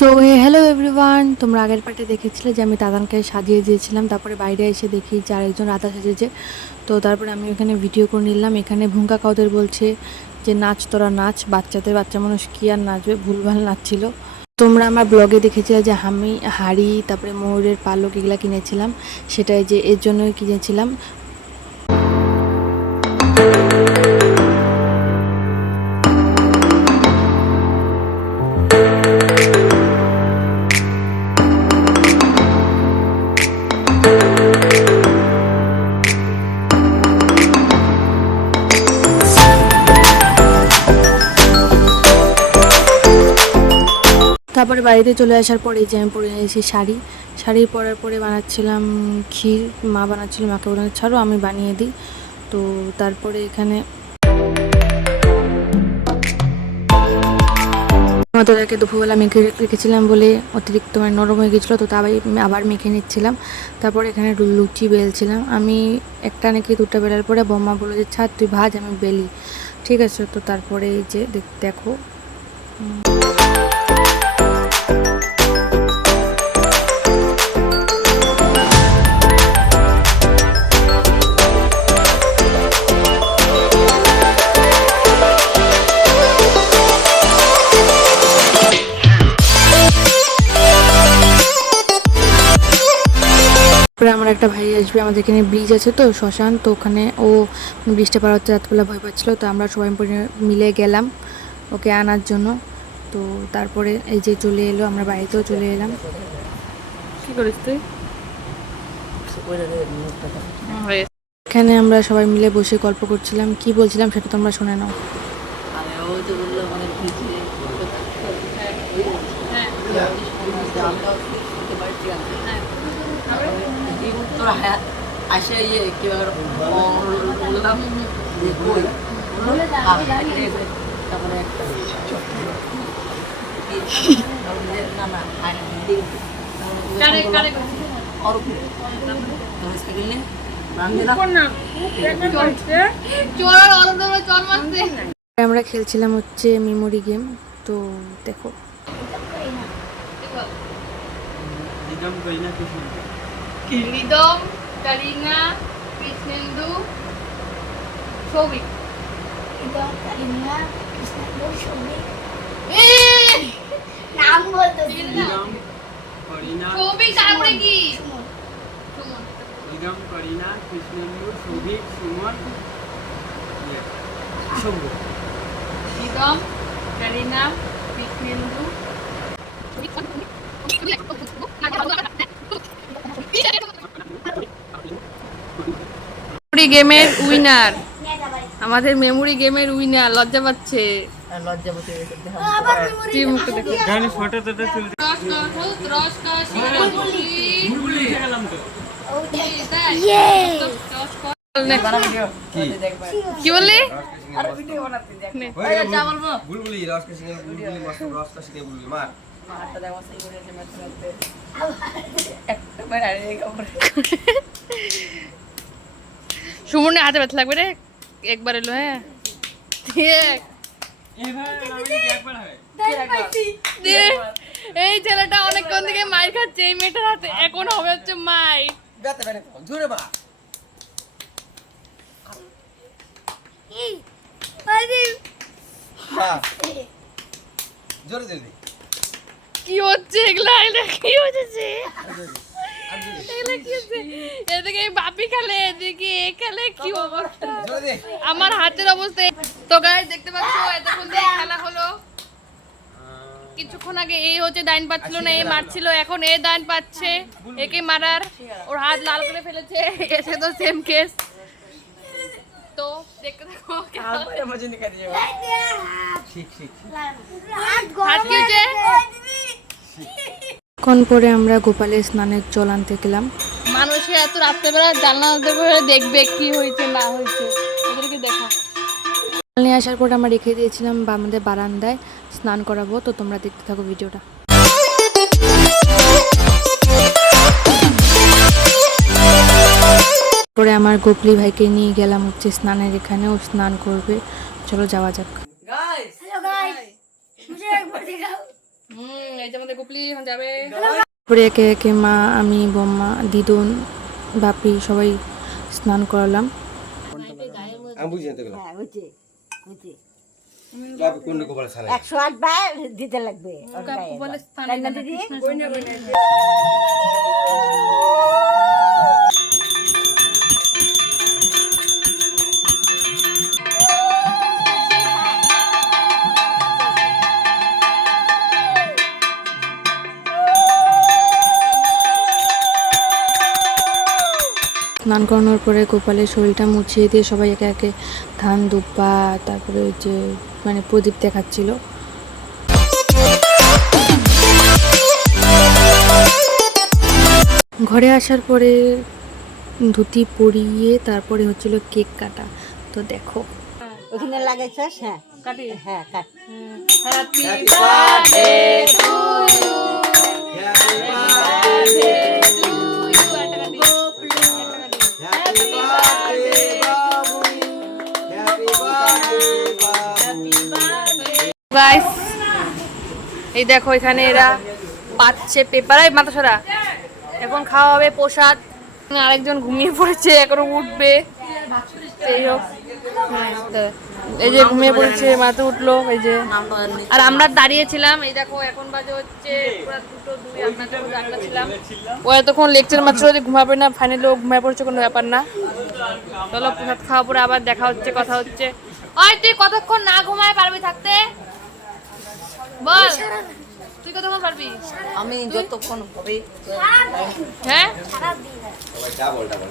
So hello everyone, তোমরা আগের পার্টে দেখেছিলে যে আমি দাদানকে সাজিয়ে দিয়েছিলাম। তারপরে বাইরে এসে দেখি যে আরেকজন রাধা সাজেছে। তো তারপরে আমি ওখানে ভিডিও করে নিলাম। এখানে ভুঙ্কা কাউদের বলছে যে নাচ, তোরা নাচ, বাচ্চা মানুষ কি আর নাচবে, ভুলভাল নাচছিল। তোমরা আমার ব্লগে দেখেছিলে যে আমি হাড়ি, তারপরে ময়ূরের পালক এগুলা কিনেছিলাম। সেটাই যে এর জন্যই কিনেছিলাম। তারপরে বাড়িতে চলে আসার পরে যে আমি পরে নিয়েছি শাড়ি পরার পরে বানাচ্ছিলাম ক্ষীর। মা বানাচ্ছিল, মাকে বললাম ছাড়ো আমি বানিয়ে দিই। তো তারপরে এখানে তাদেরকে দুপুরবেলা মেখে রেখেছিলাম বলে অতিরিক্ত নরম হয়ে গেছিলো, তো তাই আবার মেখে নিচ্ছিলাম। তারপর এখানে লুচি বেলছিলাম আমি। একটা নাকি দুটো বেলার পরে বম্মা বললো যে ছাড় তুই ভাজ, আমি বেলি। ঠিক আছে, তো তারপরে এই যে দেখো আমার একটা ভাই আসবে, আমাদের এখানে ব্রিজ আছে তো শ্মশান, তো ওখানে ও ব্রিজটা পার হচ্ছে, রাতবেলা ভয় পাচ্ছিলো। তো আমরা সবাই মিলে গেলাম ওকে আনার জন্য। তো তারপরে এই যে চলে এলো, আমরা বাড়িতেও চলে এলাম। কি করিস তুই? এখানে আমরা সবাই মিলে বসে গল্প করছিলাম, কি বলছিলাম সেটা তোমরা শুনে নাও। আসে কি বললাম যে কই তারপরে আমরা খেলছিলাম হচ্ছে মেমোরি গেম। তো দেখো রিদম, কারিনা, কৃষ্ণেন্দু, সৌভিক। রিদম, কারিনা, কৃষ্ণেন্দু, সৌভিক। নাম বলতে রিদম, কারিনা, সৌভিক, তারপরে কি? Suman. Rhythm, Kareena, Krishnendu, Souvik, Suman, Shambhu. Rhythm, Kareena, Krishnendu, memory গেমের উইনার, আমাদের মেমোরি গেমের উইনার লজ্জা পাচ্ছে। কি বললি? সুমনের হাতে ব্যথা লাগবে রে, একবার এলো। হ্যাঁ এই ছেলেটা অনেকক্ষণ থেকে মাইর খাচ্ছে এই মেয়েটার হাতে, এখন হবে হচ্ছে মাইর। কি হচ্ছে এগুলা? কি হচ্ছে? এদিকে বাপি খেলে, এদিকে এ খেলে, কি অবস্থা আমার হাতের অবস্থা। তো গাইস দেখতে পাচ্ছ এতক্ষণ ধরে খেলা হলো। কিছুক্ষণ আগে এই হচ্ছে ডাইন পাচ্ছিল না, এ মারছিল, এখন এ ডাইন পাচ্ছে, একে মারার ওর হাত লাল করে ফেলেছে। এসে তো সেম কেস। তো দেখতে থাকো। কোন পরে আমরা গোপালের স্নানের জল আনতে গেলাম। মানুষে এত রাত্রেবেলা জানলা দেখবে কি হয়েছে না হয়েছে, এদেরকে দেখা। নিয়ে আসার পর আমরা রেখে দিয়েছিলাম আমাদের বারান্দায়, স্নান করাবো। তো তোমরা দেখতে থাকো ভিডিওটা। পরে আমার গোপলি ভাইকে নিয়ে গেলাম হচ্ছে স্নানের এখানে, ও স্নান করবে। চলো যাওয়া যাক। हेलो गाइस मुझे एक बार दिखाओ। এই যে আমাদের গুপলি এখন যাবে। তারপরে একে একে মা, আমি, বোম্মা, দিদুন, বাপি সবাই স্নান করালাম। আমি বুঝি না তো এগুলো। হ্যাঁ বুঝছি বুঝছি বাপি কোন গোপাল সালে 108 বার দিতে লাগবে ওর গায়ে বলে এবার। তাই না দিদি? স্নান করানোর পরে গোপালের শরীরটা মুছিয়ে দিয়ে সবাই একে একে ধান দুব্বা তারপরে ওই যে মানে প্রদীপ দেখাচ্ছিল। ঘরে আসার পরে ধুতি পরিয়ে তারপরে হচ্ছিল কেক কাটা। তো দেখো ওখানে লাগাইছস? হ্যাঁ কাটি। হ্যাঁ কাট। Happy birthday to you, happy birthday to you. একটা কাটি, একটা কাটি। Happy birthday to you, happy birthday. Guys এই দেখো এখানে এরা পাচ্ছে পেপার। এই মাথা সরা, এখন খাওয়া হবে প্রসাদ। আরেকজন ঘুমিয়ে পড়েছে, এখনো উঠবে। এই হোক, এই যে ঘুমিয়ে পড়েছে, মাথা উঠলো। এই যে আর আমরা দাঁড়িয়েছিলাম। এই দেখো এখন বাজে হচ্ছে পুরো 2:02। আমরা যখন জানলা ছিলাম, ও এতক্ষণ লেকচার মাত্র যে ঘুমাবে না, ফাইনালি ও ঘুমিয়ে পড়ছে, কোনো ব্যাপার না। চলো প্রসাদ খাওয়া পরে আবার দেখা হচ্ছে, কথা হচ্ছে। ওই তুই কতক্ষণ না ঘুমায় পারবি থাকতে বল? তুই কতক্ষণ পারবি? আমি যতক্ষণ হবে হ্যাঁ সবাই যা বলটা বল।